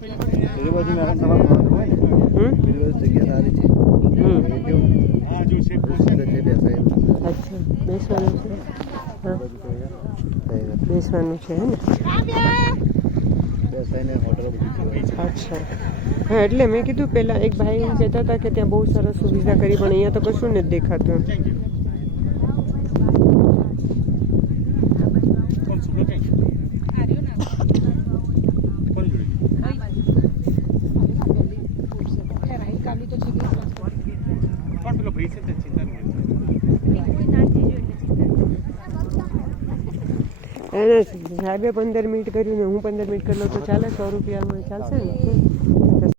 બીજી બાજુ મેડમ તમારે ભણવાનું હોય ને બીજી બાજુ જગ્યા સારી છે કેવું હા જો છે બેસાય અચ્છા બેસવાનું છે હા બેસવાનું છે હે ને બેસાઈને હોટલ બધી છે અચ્છા હા એટલે મેં કીધું પહેલાં એક ભાઈ એમ કહેતા હતા કે ત્યાં બહુ સરસ સુવિધા કરી પણ અહીંયા તો કશું નથી દેખાતું એને સાહેબે 15 મિનિટ કર્યું ને હું 15 મિનિટ કરી લઉં તો ચાલે 100 રૂપિયામાં ચાલશે ને